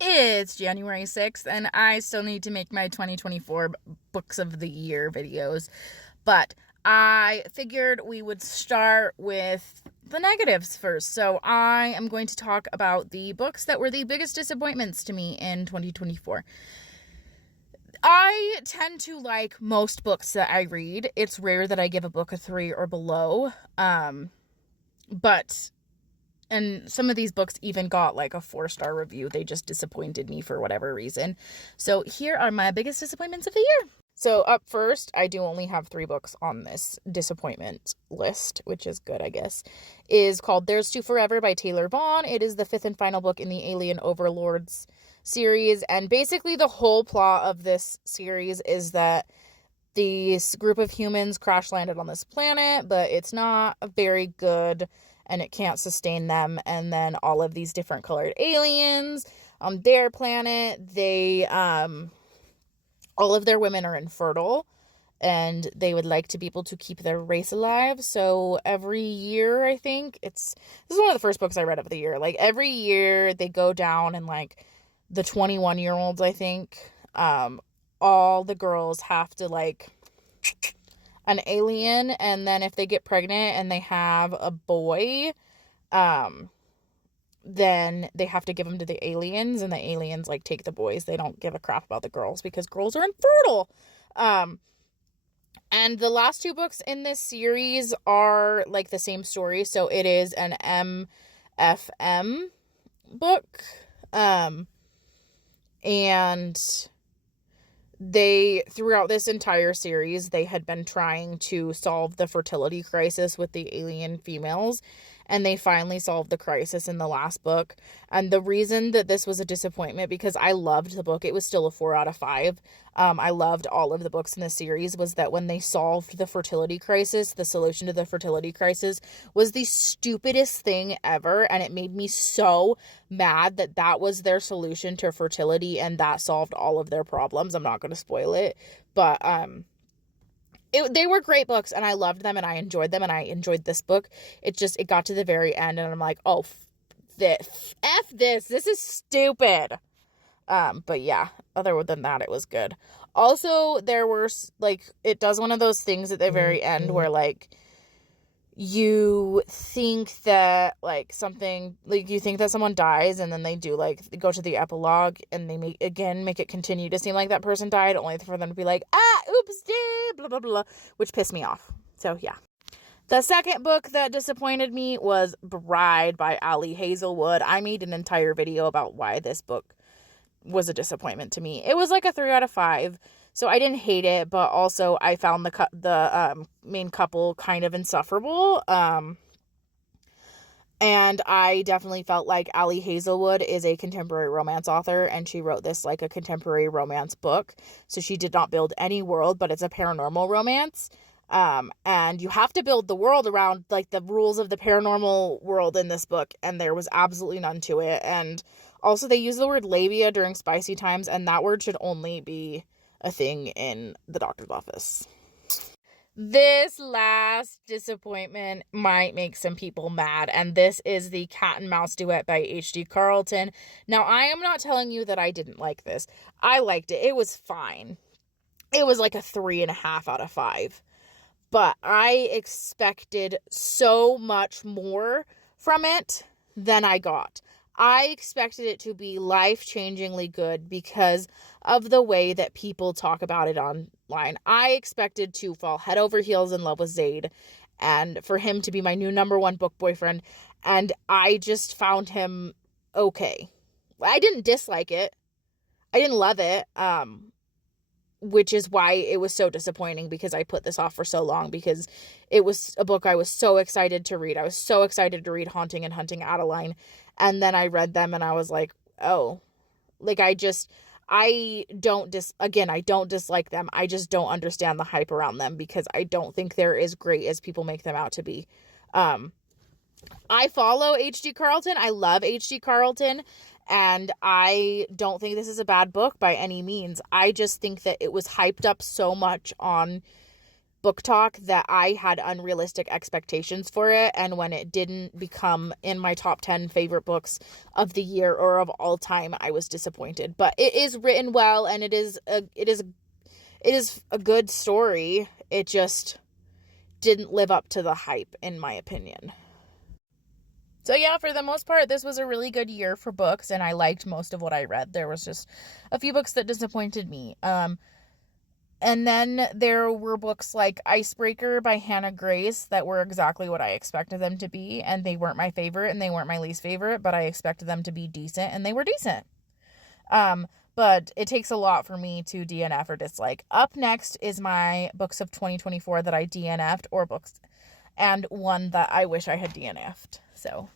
It's January 6th, and I still need to make my 2024 Books of the Year videos. But I figured we would start with the negatives first. So I am going to talk about the books that were the biggest disappointments to me in 2024. I tend to like most books that I read. It's rare that I give a book a 3 or below. But and some of these books even got like a 4-star review. They just disappointed me for whatever reason. So here are my biggest disappointments of the year. So up first, I do only have 3 books on this disappointment list, which is good, I guess, is called There's to Forever by Taylor Vaughn. It is the 5th and final book in the Alien Overlords series. And basically the whole plot of this series is that this group of humans crash landed on this planet, but it's not very good and it can't sustain them. And then all of these different colored aliens on their planet, all of their women are infertile and they would like to be able to keep their race alive. So every year, I think this is one of the first books I read of the year. Like every year they go down and like the 21-year-olds, I think, all the girls have to like an alien, and then if they get pregnant and they have a boy, then they have to give them to the aliens, and the aliens like take the boys. They don't give a crap about the girls because girls are infertile. And the last 2 books in this series are like the same story. So it is an MFM book. And throughout this entire series, they had been trying to solve the fertility crisis with the alien females, and they finally solved the crisis in the last book. And the reason that this was a disappointment, because I loved the book, it was still a 4 out of 5. I loved all of the books in the series, was that when they solved the fertility crisis, the solution to the fertility crisis was the stupidest thing ever, and it made me so mad that that was their solution to fertility and that solved all of their problems. I'm not going to spoil it, but they were great books and I loved them and I enjoyed them and I enjoyed this book. It got to the very end and I'm like, oh, this is stupid. But yeah, other than that, it was good. Also, there were like, it does one of those things at the very end where like you think that like something, like you think that someone dies and then they do like go to the epilogue and they make it continue to seem like that person died, only for them to be like, oops, blah blah blah, which pissed me off. So yeah. The second book that disappointed me was Bride by Ali Hazelwood. I made an entire video about why this book was a disappointment to me. It was like a 3 out of 5. So I didn't hate it, but also I found the main couple kind of insufferable. And I definitely felt like Ali Hazelwood is a contemporary romance author, and she wrote this like a contemporary romance book. So she did not build any world, but it's a paranormal romance. And you have to build the world around like the rules of the paranormal world in this book, and there was absolutely none to it. And also they use the word labia during spicy times, and that word should only be a thing in the doctor's office. This last disappointment might make some people mad, and this is the Cat and Mouse Duet by H.D. Carlton. Now, I am not telling you that I didn't like this. I liked it. It was fine. It was like a 3.5 out of 5. But I expected so much more from it than I got. I expected it to be life-changingly good because of the way that people talk about it online. I expected to fall head over heels in love with Zaid and for him to be my new number 1 book boyfriend, and I just found him okay. I didn't dislike it. I didn't love it, which is why it was so disappointing, because I put this off for so long, because it was a book I was so excited to read. I was so excited to read Haunting and Hunting Adeline, and then I read them and I was like, oh, like I don't dislike them. I just don't understand the hype around them, because I don't think they're as great as people make them out to be. I follow H.D. Carlton. I love H.D. Carlton. And I don't think this is a bad book by any means. I just think that it was hyped up so much on book talk that I had unrealistic expectations for it, and when it didn't become in my top 10 favorite books of the year or of all time, I was disappointed. But it is written well, and it is a good story. It just didn't live up to the hype, in my opinion. So yeah, for the most part, this was a really good year for books, and I liked most of what I read. There was just a few books that disappointed me. And then there were books like Icebreaker by Hannah Grace that were exactly what I expected them to be, and they weren't my favorite and they weren't my least favorite, but I expected them to be decent, and they were decent. But it takes a lot for me to DNF or dislike. Up next is my books of 2024 that I DNF'd, or books, and one that I wish I had DNF'd. So